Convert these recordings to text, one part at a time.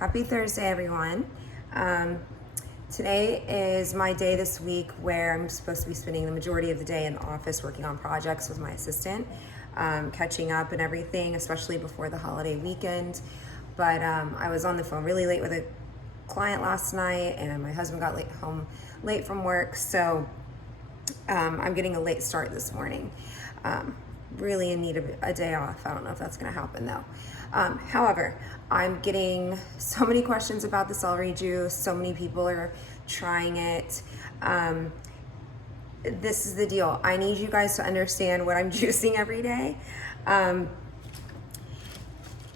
Happy Thursday, everyone. Today is my day this week where I'm supposed to be spending the majority of the day in the office working on projects with my assistant, catching up and everything, especially before the holiday weekend. But I was on the phone really late with a client last night, and my husband got home late from work, so I'm getting a late start this morning. Really in need of a day off. I don't know if that's going to happen though. However, I'm getting so many questions about the celery juice. So many people are trying it. This is the deal. I need you guys to understand what I'm juicing every day.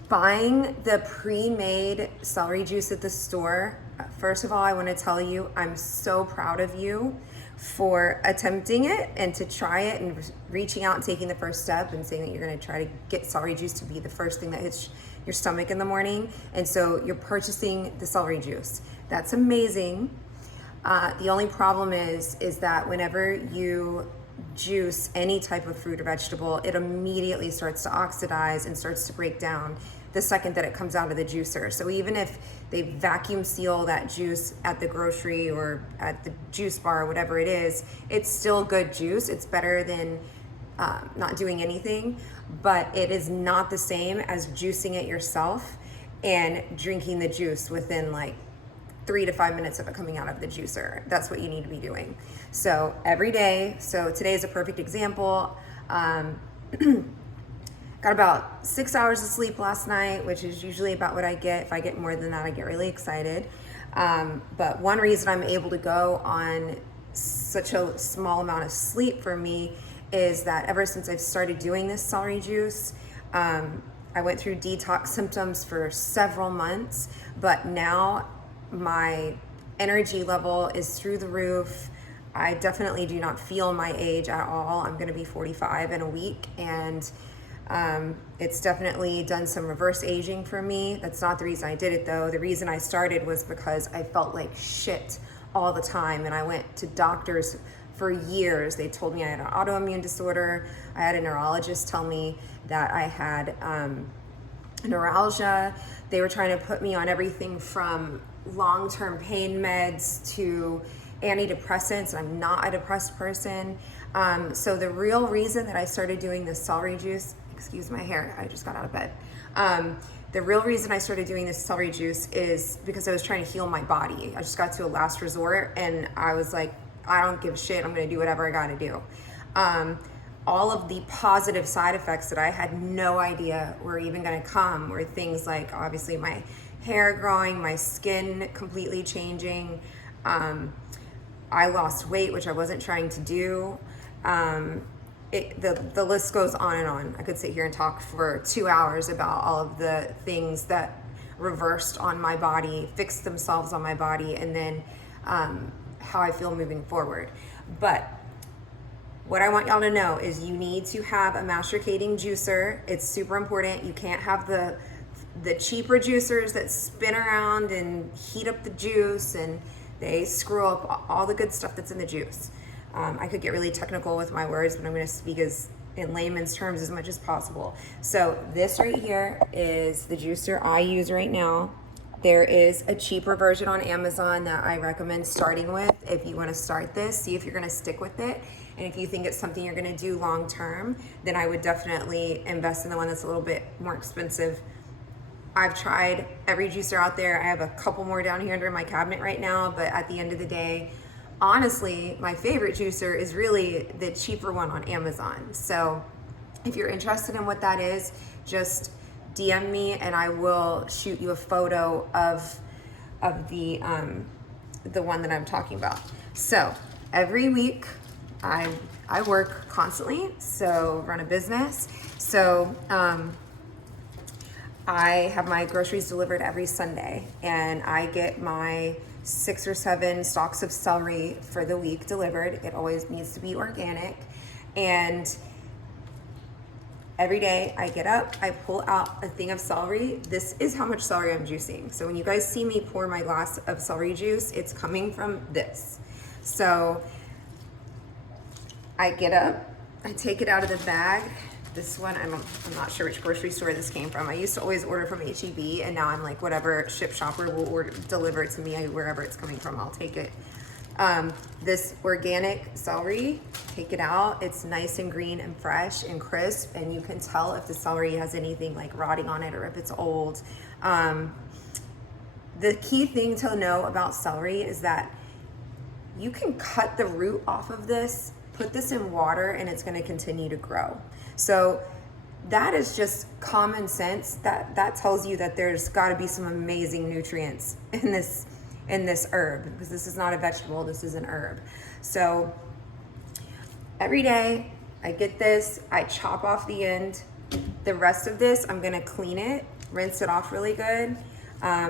Buying the pre-made celery juice at the store, first of all, I want to tell you, I'm so proud of you for attempting it and to try it and reaching out and taking the first step and saying that you're going to try to get celery juice to be the first thing that hits your stomach in the morning. And so you're purchasing the celery juice. That's amazing. The only problem is that whenever you juice any type of fruit or vegetable, it immediately starts to oxidize and starts to break down the second that it comes out of the juicer. So even if they vacuum seal that juice at the grocery or at the juice bar or whatever it is, it's still good juice. It's better than not doing anything, but it is not the same as juicing it yourself and drinking the juice within like 3 to 5 minutes of it coming out of the juicer. That's what you need to be doing. So every day, so today is a perfect example. Got about 6 hours of sleep last night, which is usually about what I get. If I get more than that, I get really excited. But one reason I'm able to go on such a small amount of sleep for me is that ever since I've started doing this celery juice, I went through detox symptoms for several months, but now my energy level is through the roof. I definitely do not feel my age at all. I'm gonna be 45 in a week, and it's definitely done some reverse aging for me. That's not the reason I did it though. The reason I started was because I felt like shit all the time, and I went to doctors for years. They told me I had an autoimmune disorder. I had a neurologist tell me that I had neuralgia. They were trying to put me on everything from long-term pain meds to antidepressants, and I'm not a depressed person. So the real reason that I started doing this celery juice, excuse my hair, I just got out of bed. The real reason I started doing this celery juice is because I was trying to heal my body. I just got to a last resort, and I was like, I don't give a shit, I'm gonna do whatever I gotta do. All of the positive side effects that I had no idea were even gonna come were things like obviously my hair growing, my skin completely changing. I lost weight, which I wasn't trying to do. The list goes on and on. I could sit here and talk for 2 hours about all of the things that reversed on my body, fixed themselves on my body, and then how I feel moving forward. But what I want y'all to know is you need to have a masticating juicer. It's super important. You can't have the cheaper juicers that spin around and heat up the juice, and they screw up all the good stuff that's in the juice. I could get really technical with my words, but I'm going to speak in layman's terms as much as possible. So this right here is the juicer I use right now. There is a cheaper version on Amazon that I recommend starting with if you want to start this. See if you're going to stick with it. And if you think it's something you're going to do long term, then I would definitely invest in the one that's a little bit more expensive. I've tried every juicer out there. I have a couple more down here under my cabinet right now, but at the end of the day, honestly, my favorite juicer is really the cheaper one on Amazon. So if you're interested in what that is, just DM me and I will shoot you a photo of the one that I'm talking about. So every week I work constantly, so run a business. So I have my groceries delivered every Sunday, and I get my 6 or 7 stalks of celery for the week delivered. It always needs to be organic. And every day I get up, I pull out a thing of celery. This is how much celery I'm juicing. So when you guys see me pour my glass of celery juice, it's coming from this. So I get up, I take it out of the bag, This one, I'm not sure which grocery store this came from. I used to always order from H-E-B, and now I'm like, whatever ship shopper will deliver it to me, wherever it's coming from, I'll take it. This organic celery, take it out. It's nice and green and fresh and crisp, and you can tell if the celery has anything like rotting on it or if it's old. The key thing to know about celery is that you can cut the root off of this, put this in water, and it's going to continue to grow. So that is just common sense. That tells you that there's got to be some amazing nutrients in this herb, because this is not a vegetable, this is an herb. So every day I get this, I chop off the end. The rest of this, I'm going to clean it, rinse it off really good.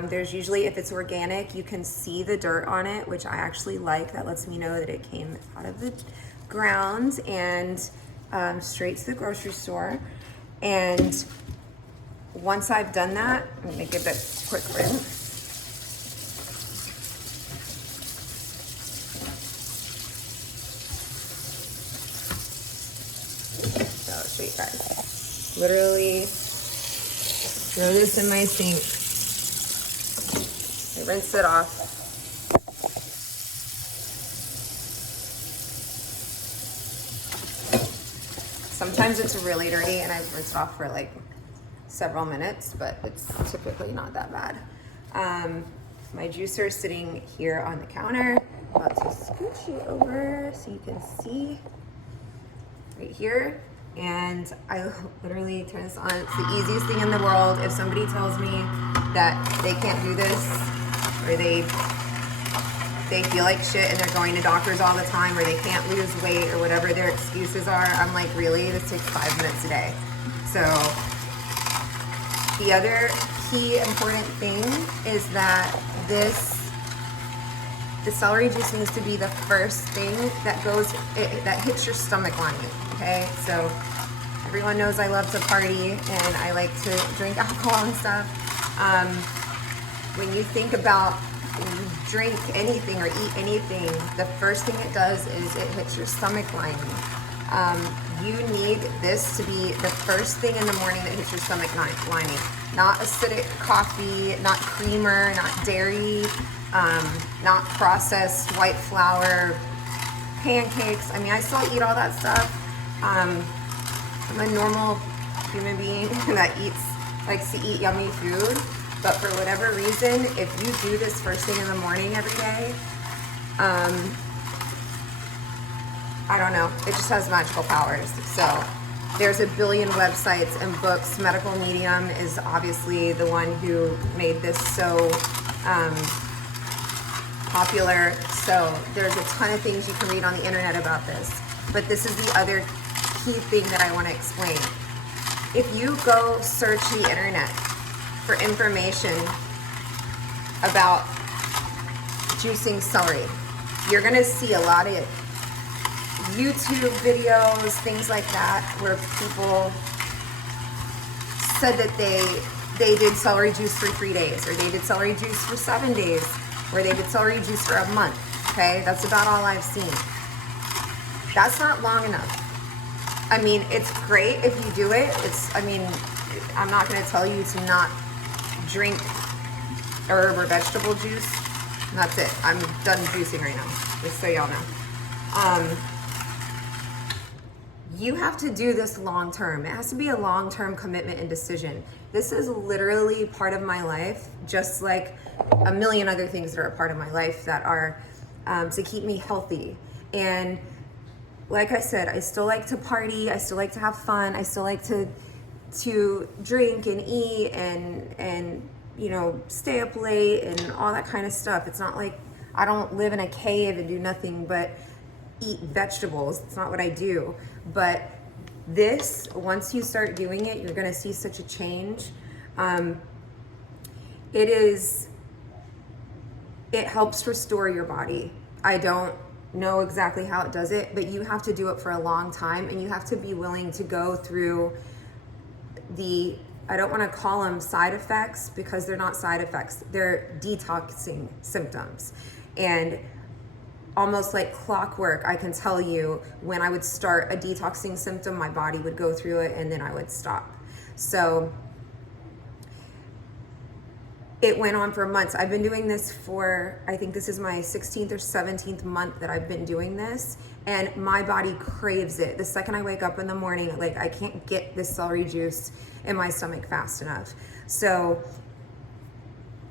There's usually, if it's organic, you can see the dirt on it, which I actually like. That lets me know that it came out of the ground and straight to the grocery store. And once I've done that, I'm gonna give it a quick rinse. So I'll show you guys. Literally throw this in my sink. I rinse it off. Sometimes it's really dirty and I've rinsed it off for like several minutes, but it's typically not that bad. My juicer is sitting here on the counter. About to scooch it over so you can see right here. And I literally turn this on. It's the easiest thing in the world. If somebody tells me that they can't do this, or they feel like shit and they're going to doctors all the time, or they can't lose weight, or whatever their excuses are, I'm like, really? This takes 5 minutes a day. So the other key important thing is that the celery juice needs to be the first thing that that hits your stomach lining. Okay, so everyone knows I love to party and I like to drink alcohol and stuff. When you think about when you drink anything or eat anything, the first thing it does is it hits your stomach lining. You need this to be the first thing in the morning that hits your stomach lining. Not acidic coffee, not creamer, not dairy, not processed white flour pancakes. I mean, I still eat all that stuff. I'm a normal human being that likes to eat yummy food. But for whatever reason, if you do this first thing in the morning every day, I don't know, it just has magical powers. So there's a billion websites and books. Medical Medium is obviously the one who made this so popular. So there's a ton of things you can read on the internet about this. But this is the other key thing that I want to explain. If you go search the internet for information about juicing celery, you're gonna see a lot of YouTube videos, things like that, where people said that they did celery juice for 3 days, or they did celery juice for 7 days, or they did celery juice for a month. Okay, that's about all I've seen. That's not long enough. I mean, it's great if you do it. I'm not gonna tell you to not drink herb or vegetable juice. And that's it. I'm done juicing right now, just so y'all know. You have to do this long term. It has to be a long term commitment and decision. This is literally part of my life, just like a million other things that are a part of my life that are to keep me healthy. And like I said, I still like to party. I still like to have fun. I still like to drink and eat and stay up late and all that kind of stuff. It's not like I don't live in a cave and do nothing but eat vegetables. It's not what I do. But this, once you start doing it, you're gonna see such a change. It helps restore your body. I don't know exactly how it does it, but you have to do it for a long time, and you have to be willing to go through I don't want to call them side effects, because they're not side effects. They're detoxing symptoms. And almost like clockwork, I can tell you when I would start a detoxing symptom, my body would go through it and then I would stop. So it went on for months. I've been doing this for, I think this is my 16th or 17th month that I've been doing this, and my body craves it. The second I wake up in the morning, like I can't get this celery juice in my stomach fast enough. So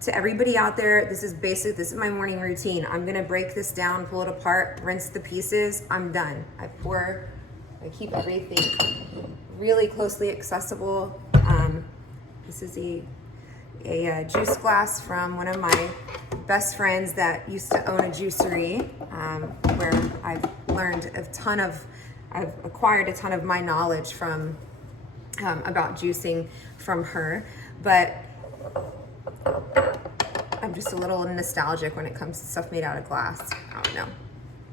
to everybody out there, this is my morning routine. I'm gonna break this down, pull it apart, rinse the pieces, I'm done. I keep everything really closely accessible. This is a juice glass from one of my best friends that used to own a juicery, where I've acquired a ton of my knowledge from, about juicing from her. But I'm just a little nostalgic when it comes to stuff made out of glass. I don't know.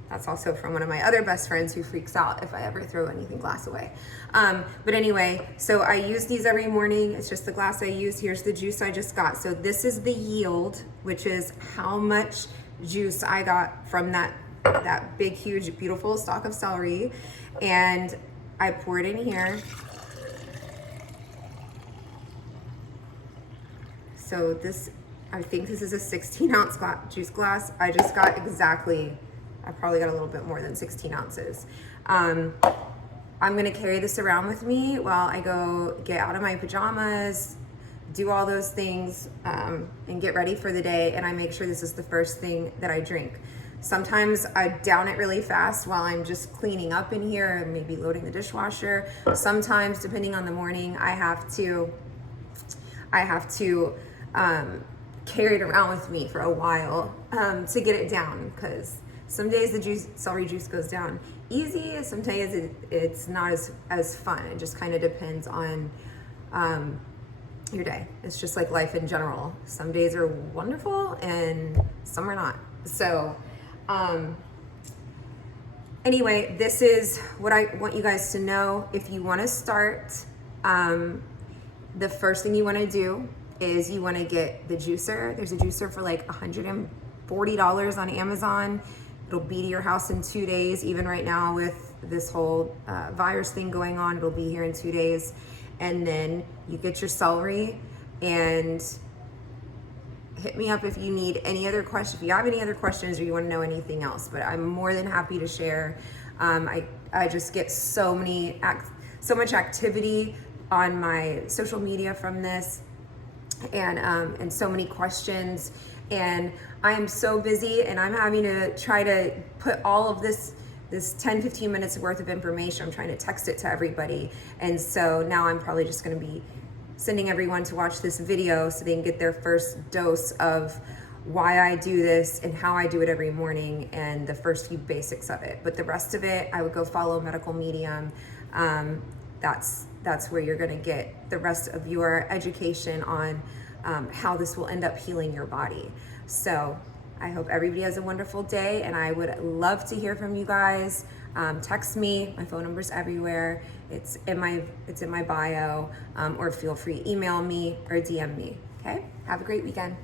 That's also from one of my other best friends who freaks out if I ever throw anything glass away. But anyway, so I use these every morning. It's just the glass I use. Here's the juice I just got. So this is the yield, which is how much juice I got from that big, huge, beautiful stalk of celery. And I pour it in here. So I think this is a 16-ounce juice glass. I just got I probably got a little bit more than 16 ounces. I'm gonna carry this around with me while I go get out of my pajamas, do all those things, and get ready for the day, and I make sure this is the first thing that I drink. Sometimes I down it really fast while I'm just cleaning up in here and maybe loading the dishwasher. Sometimes, depending on the morning, I have to carry it around with me for a while to get it down, because some days the celery juice goes down easy, some days it's not as fun. It just kind of depends on your day. It's just like life in general. Some days are wonderful and some are not. So anyway, this is what I want you guys to know. If you want to start, the first thing you want to do is you want to get the juicer. There's a juicer for like $140 on Amazon. It'll be to your house in 2 days. Even right now with this whole virus thing going on, it'll be here in 2 days. And then you get your celery, and hit me up if you need any other questions, if you have any other questions or you want to know anything else. But I'm more than happy to share. I just get so much activity on my social media from this, and so many questions. And I am so busy, and I'm having to try to put all of this 10-15 minutes worth of information. I'm trying to text it to everybody. And so now I'm probably just going to be sending everyone to watch this video so they can get their first dose of why I do this and how I do it every morning, and the first few basics of it. But the rest of it, I would go follow Medical Medium. That's where you're going to get the rest of your education on how this will end up healing your body. So I hope everybody has a wonderful day, and I would love to hear from you guys. Text me. My phone number's everywhere. It's in my bio, or feel free email me or DM me. Okay? Have a great weekend.